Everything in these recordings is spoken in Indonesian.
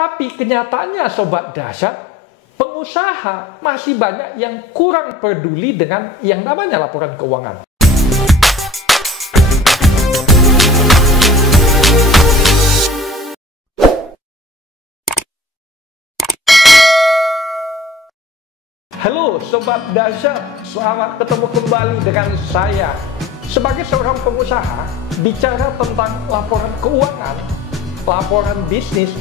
Tapi kenyataannya sobat dahsyat, pengusaha masih banyak yang kurang peduli dengan yang namanya laporan keuangan. Halo sobat dahsyat, selamat ketemu kembali dengan saya. Sebagai seorang pengusaha, bicara tentang laporan keuangan, laporan bisnis,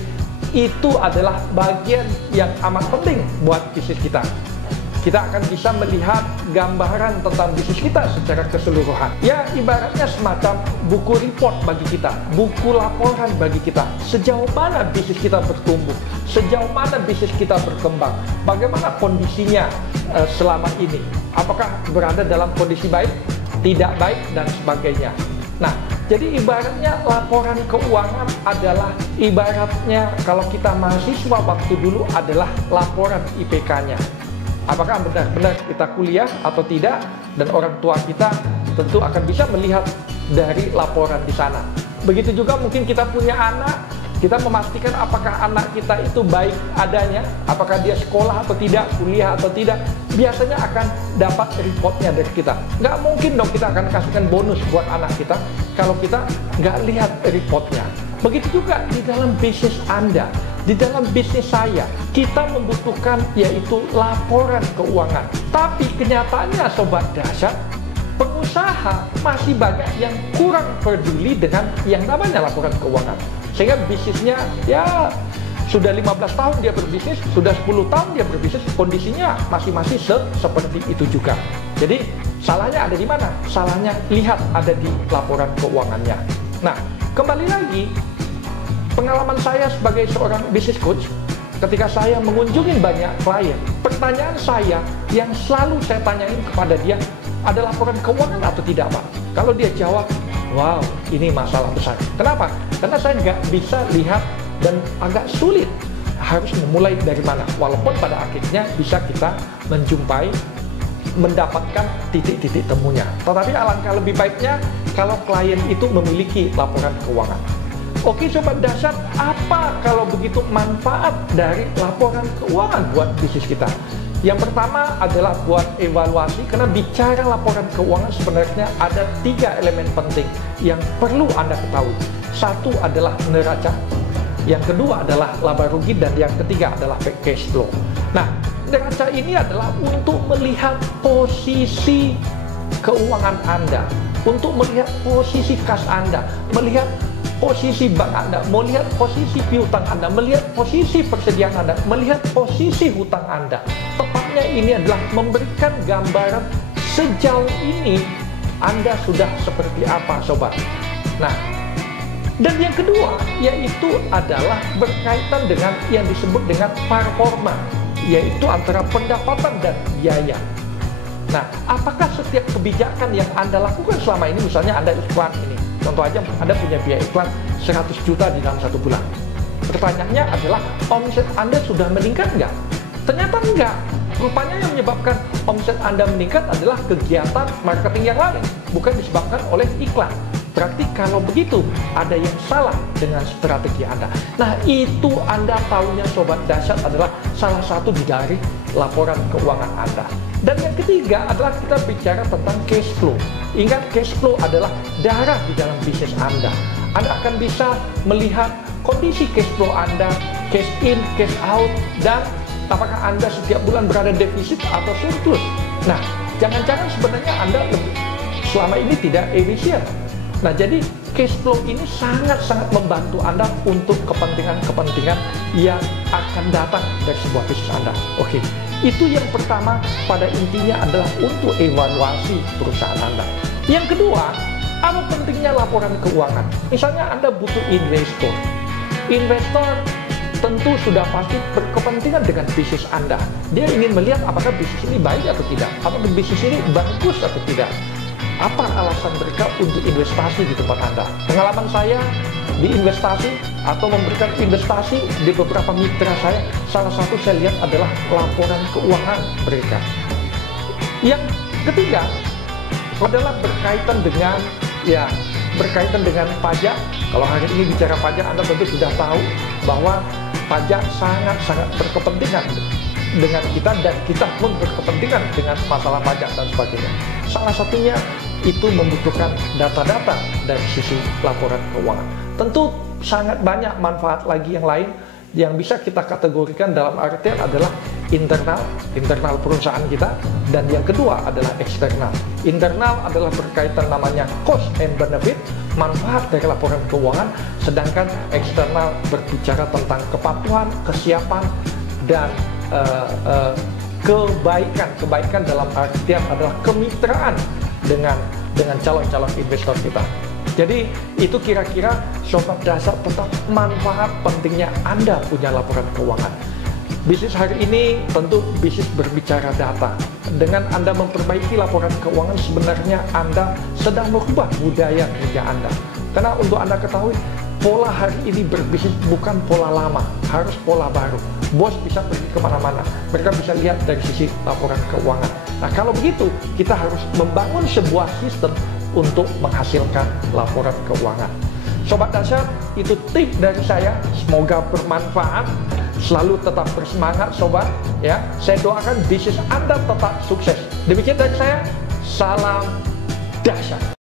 itu adalah bagian yang amat penting buat bisnis kita. Kita akan bisa melihat gambaran tentang bisnis kita secara keseluruhan. Ya, ibaratnya semacam buku report bagi kita, buku laporan bagi kita. Sejauh mana bisnis kita bertumbuh, sejauh mana bisnis kita berkembang, bagaimana kondisinya selama ini. Apakah berada dalam kondisi baik, tidak baik, dan sebagainya. Nah, jadi ibaratnya laporan keuangan adalah ibaratnya kalau kita mahasiswa waktu dulu adalah laporan IPK-nya. Apakah benar-benar kita kuliah atau tidak, dan orang tua kita tentu akan bisa melihat dari laporan di sana. Begitu juga mungkin kita punya anak, kita memastikan apakah anak kita itu baik adanya, apakah dia sekolah atau tidak, kuliah atau tidak, biasanya akan dapat reportnya dari kita. Nggak mungkin dong kita akan kasihkan bonus buat anak kita kalau kita nggak lihat reportnya. Begitu juga di dalam bisnis Anda, di dalam bisnis saya, kita membutuhkan yaitu laporan keuangan. Tapi kenyataannya sobat dahsyat, pengusaha masih banyak yang kurang peduli dengan yang namanya laporan keuangan. Sehingga bisnisnya ya sudah 15 tahun dia berbisnis, sudah 10 tahun dia berbisnis, kondisinya masih seperti itu juga. Jadi salahnya ada di mana? Salahnya lihat ada di laporan keuangannya. Nah, kembali lagi, pengalaman saya sebagai seorang business coach, ketika saya mengunjungi banyak klien, pertanyaan saya yang selalu saya tanyain kepada dia, ada laporan keuangan atau tidak, Pak? Kalau dia jawab, wow, ini masalah besar. Kenapa? Karena saya nggak bisa lihat dan agak sulit harus memulai dari mana. Walaupun pada akhirnya bisa kita menjumpai, mendapatkan titik-titik temunya. Tetapi alangkah lebih baiknya kalau klien itu memiliki laporan keuangan. Oke sobat dahsyat, apa kalau begitu manfaat dari laporan keuangan buat bisnis kita? Yang pertama adalah buat evaluasi, karena bicara laporan keuangan sebenarnya ada 3 elemen penting yang perlu Anda ketahui. Satu adalah neraca, yang kedua adalah laba rugi, dan yang ketiga adalah cash flow. Nah, neraca ini adalah untuk melihat posisi keuangan Anda, untuk melihat posisi kas Anda, melihat posisi bank Anda, melihat posisi piutang Anda, melihat posisi persediaan Anda, melihat posisi hutang Anda. Tepatnya ini adalah memberikan gambaran sejauh ini Anda sudah seperti apa, sobat. Nah, dan yang kedua yaitu adalah berkaitan dengan yang disebut dengan performa, yaitu antara pendapatan dan biaya. Nah, apakah setiap kebijakan yang Anda lakukan selama ini, misalnya Anda iklan ini, contoh aja Anda punya biaya iklan 100 juta di dalam 1 bulan. Pertanyaannya adalah, omset Anda sudah meningkat nggak? Ternyata enggak. Rupanya yang menyebabkan omset Anda meningkat adalah kegiatan marketing yang lain, bukan disebabkan oleh iklan. Berarti kalau begitu, ada yang salah dengan strategi Anda. Nah, itu Anda tahunya sobat dahsyat adalah salah satu dari laporan keuangan Anda. Dan yang ketiga adalah kita bicara tentang cash flow. Ingat, cash flow adalah darah di dalam bisnis Anda. Anda akan bisa melihat kondisi cash flow Anda, cash in, cash out, dan apakah Anda setiap bulan berada defisit atau surplus. Nah, jangan-jangan sebenarnya Anda selama ini tidak efisien. Nah, jadi cash flow ini sangat-sangat membantu Anda untuk kepentingan-kepentingan yang akan datang dari sebuah bisnis Anda. Oke, itu yang pertama pada intinya adalah untuk evaluasi perusahaan Anda. Yang kedua, apa pentingnya laporan keuangan? Misalnya Anda butuh investor. Investor tentu sudah pasti berkepentingan dengan bisnis Anda. Dia ingin melihat apakah bisnis ini baik atau tidak, apakah bisnis ini bagus atau tidak. Apa alasan mereka untuk investasi di tempat Anda? Pengalaman saya di investasi atau memberikan investasi di beberapa mitra saya, salah satu saya lihat adalah laporan keuangan mereka. Yang ketiga adalah berkaitan dengan berkaitan dengan pajak. Kalau hari ini bicara pajak, Anda tentu sudah tahu bahwa pajak sangat-sangat berkepentingan dengan kita, dan kita pun berkepentingan dengan masalah pajak dan sebagainya. Salah satunya itu membutuhkan data-data dari sisi laporan keuangan. Tentu sangat banyak manfaat lagi yang lain yang bisa kita kategorikan dalam artian adalah internal perusahaan kita, dan yang kedua adalah eksternal. Internal adalah berkaitan namanya cost and benefit, manfaat dari laporan keuangan, sedangkan eksternal berbicara tentang kepatuhan, kesiapan, dan kebaikan dalam artian adalah kemitraan dengan calon-calon investor kita. Jadi itu kira-kira Sobat Dasar tentang manfaat pentingnya Anda punya laporan keuangan. Bisnis hari ini tentu bisnis berbicara data. Dengan Anda memperbaiki laporan keuangan, sebenarnya Anda sedang merubah budaya kerja Anda. Karena untuk Anda ketahui, pola hari ini berbisnis bukan pola lama, harus pola baru. Bos bisa pergi kemana-mana, mereka bisa lihat dari sisi laporan keuangan. Nah, kalau begitu, kita harus membangun sebuah sistem untuk menghasilkan laporan keuangan. Sobat Dasar, itu tip dari saya, semoga bermanfaat. Selalu tetap bersemangat sobat ya. Saya doakan bisnis Anda tetap sukses. Demikian dari saya, salam Dasar.